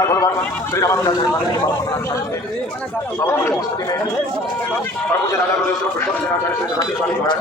महाराज भगवान श्री रामानुजा प्रभु राजा गुरुदेव कृष्ण सेनाचार्य श्री सतीश स्वामी महाराज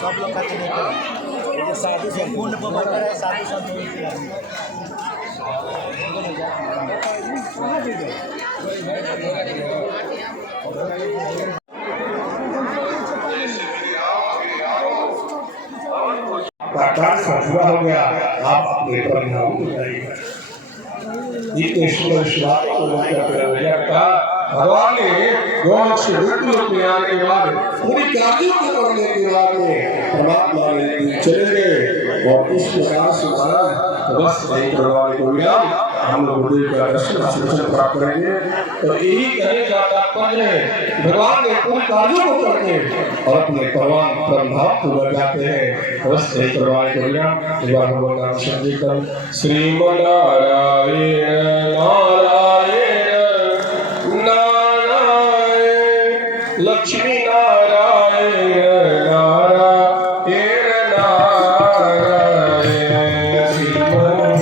सब लोग का नहीं साधु संपूर्ण पवित्र है साधु संपूर्ण पूरा हो गया आप अपने परिणाम बताइएगा। भगवान ने 2 लाख से लोग में आने के बाद पूरी कार्यों को करने के बाद में परमात्मा ने चले गए और इस प्रकार से बस एक भगवान को विराम हम लोग गुरुदेव का दर्शन प्राप्त करेंगे। तो यही कहने का तात्पर्य है भगवान ने पूरी कार्यों को करके और अपने परम धाम को बजाते हैं। बस एक भगवान को विराम भगवान नाम संकीर्तन श्रीमन्नारायण नारायण लक्ष्मी नारायण नारायण नारायण श्रीमन्नारायण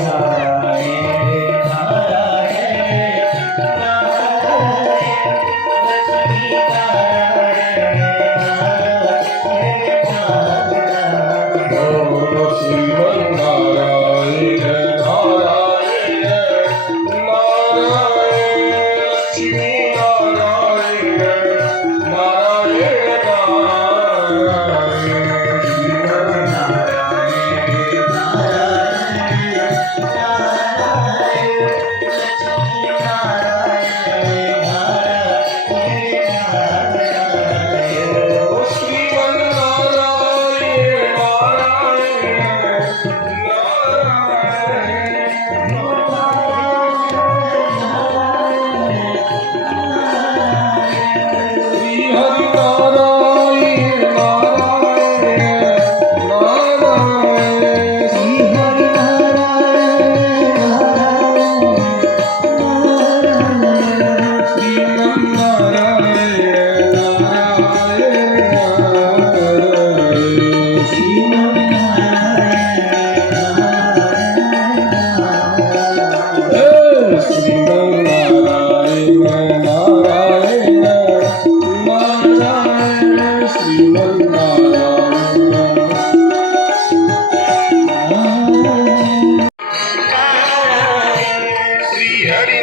हरि